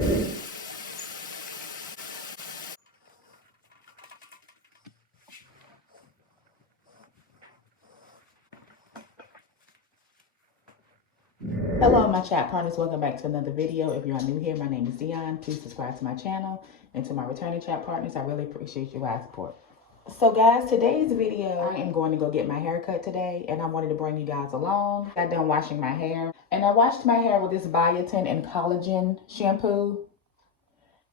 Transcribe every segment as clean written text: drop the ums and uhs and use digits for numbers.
Hello, my chat partners. Welcome back to another video. If you are new here, my name is Dionne. Please subscribe to my channel. And to my returning chat partners, I really appreciate your guys' support. So guys, today's video, I am going to go get my hair cut today, and I wanted to bring you guys along. I done washing my hair, and I washed my hair with this biotin and collagen shampoo.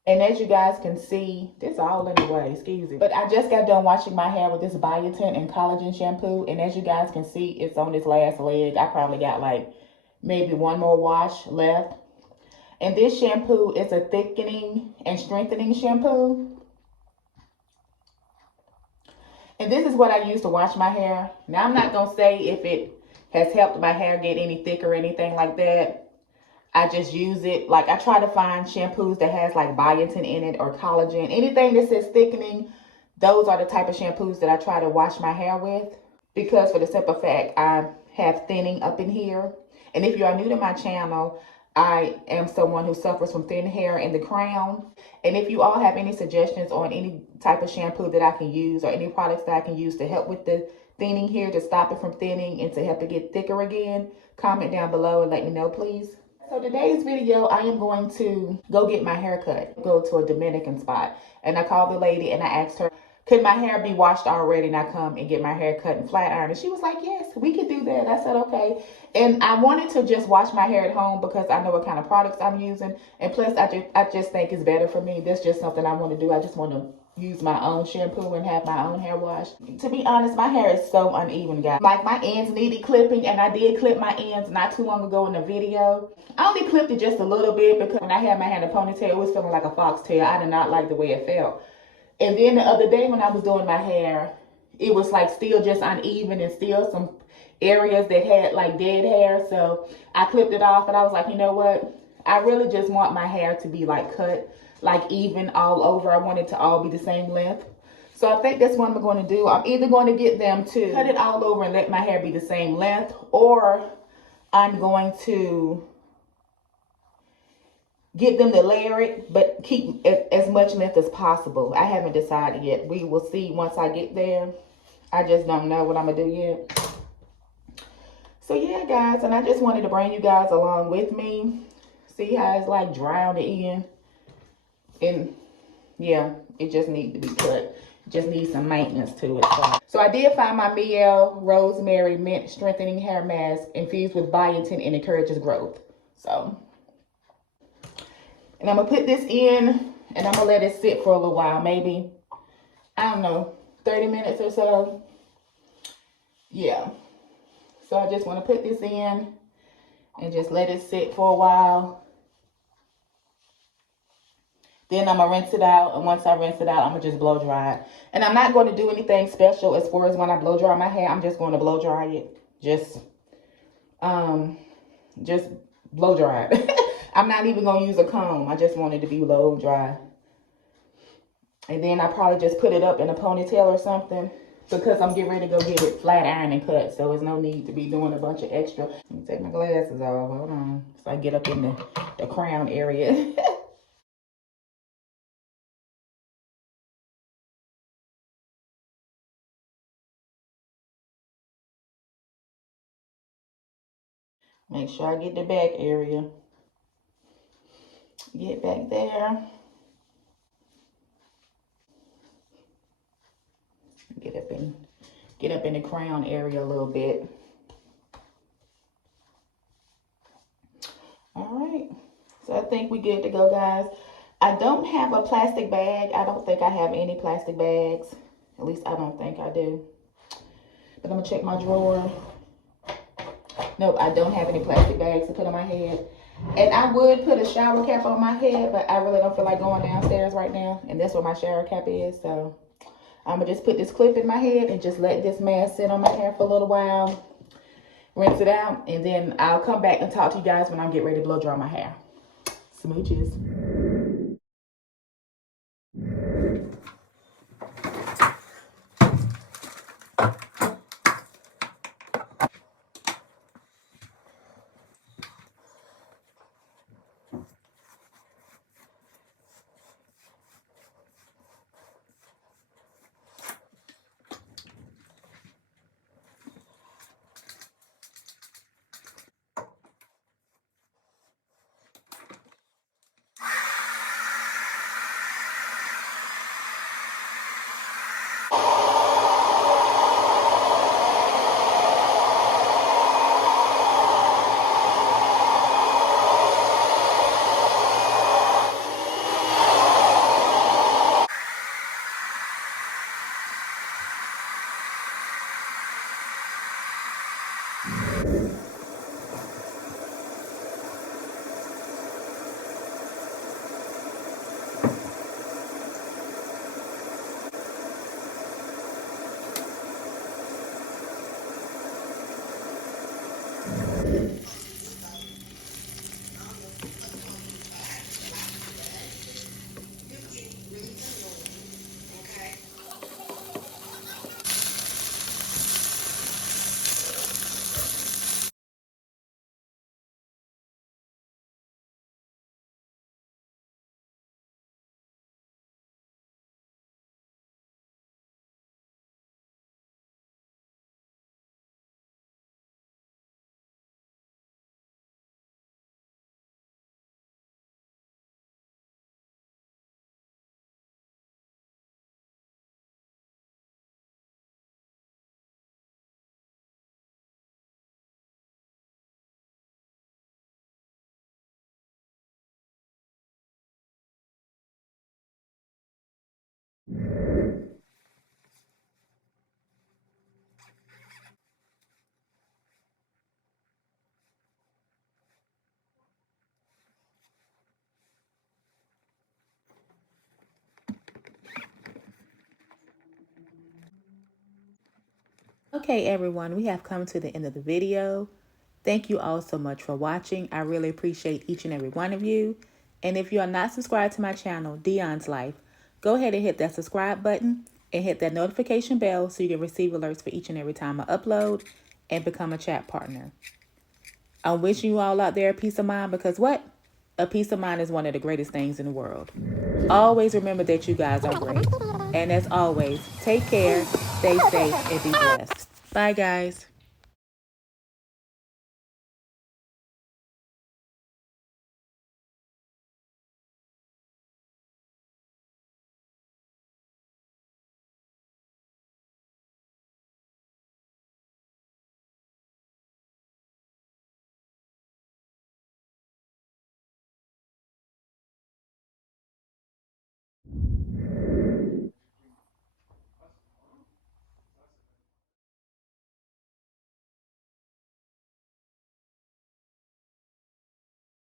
And as you guys can see, this all in the way, excuse me. But I just got done washing my hair with this biotin and collagen shampoo, and as you guys can see, it's on this last leg. I probably got like maybe one more wash left. And this shampoo is a thickening and strengthening shampoo. And this is what I use to wash my hair. Now, I'm not going to say if it has helped my hair get any thicker or anything like that. I just use it. Like, I try to find shampoos that has like biotin in it or collagen. Anything that says thickening, those are the type of shampoos that I try to wash my hair with. Because for the simple fact, I have thinning up in here. And if you are new to my channel, I am someone who suffers from thin hair in the crown. And if you all have any suggestions on any type of shampoo that I can use or any products that I can use to help with the thinning here, to stop it from thinning and to help it get thicker again, comment down below and let me know, please. So today's video, I am going to go get my hair cut, go to a Dominican spot. And I called the lady and I asked her, could my hair be washed already and I come and get my hair cut and flat iron? And she was like, yes, we could do that. I said, okay. And I wanted to just wash my hair at home because I know what kind of products I'm using. And plus, I just think it's better for me. That's just something I want to do. I just want to use my own shampoo and have my own hair wash. To be honest, my hair is so uneven, guys. Like, my ends needed clipping, and I did clip my ends not too long ago in the video. I only clipped it just a little bit because when I had my hair in a ponytail, it was feeling like a foxtail. I did not like the way it felt. And then the other day when I was doing my hair, it was like still just uneven and still some areas that had like dead hair. So I clipped it off and I was like, you know what? I really just want my hair to be like cut, like even all over. I want it to all be the same length. So I think that's what I'm going to do. I'm either going to get them to cut it all over and let my hair be the same length, or I'm going to get them to layer it, but keep it as much length as possible. I haven't decided yet. We will see once I get there. I just don't know what I'm going to do yet. So yeah, guys, and I just wanted to bring you guys along with me. See how it's like dry on the end. And yeah, it just needs to be cut. Just needs some maintenance to it. So I did find my Mielle Rosemary Mint Strengthening Hair Mask infused with biotin and encourages growth. So, and I'm going to put this in and I'm going to let it sit for a little while. Maybe, I don't know, 30 minutes or so. Yeah. So I just want to put this in and just let it sit for a while. Then I'm going to rinse it out. And once I rinse it out, I'm going to just blow dry it. And I'm not going to do anything special as far as when I blow dry my hair. I'm just going to blow dry it. Just blow dry it. I'm not even going to use a comb. I just want it to be blow dry. And then I probably just put it up in a ponytail or something, because I'm getting ready to go get it flat ironed and cut. So there's no need to be doing a bunch of extra. Let me take my glasses off. Hold on. So I get up in the crown area. Make sure I get the back area. Get back there. Get up in the crown area a little bit. All right. So I think we good to go, guys. I don't have a plastic bag. I don't think I have any plastic bags. At least I don't think I do. But I'm gonna check my drawer. Nope, I don't have any plastic bags to put on my head. And I would put a shower cap on my head, but I really don't feel like going downstairs right now. And that's where my shower cap is. So I'm going to just put this clip in my head and just let this mask sit on my hair for a little while. Rinse it out. And then I'll come back and talk to you guys when I get ready to blow dry my hair. Smooches. Okay, everyone, we have come to the end of the video. Thank you all so much for watching. I really appreciate each and every one of you. And if you are not subscribed to my channel, Dionne's Life, go ahead and hit that subscribe button and hit that notification bell so you can receive alerts for each and every time I upload and become a chat partner. I'm wishing you all out there a peace of mind because what? A peace of mind is one of the greatest things in the world. Always remember that you guys are great. And as always, take care, stay safe, and be blessed. Bye, guys.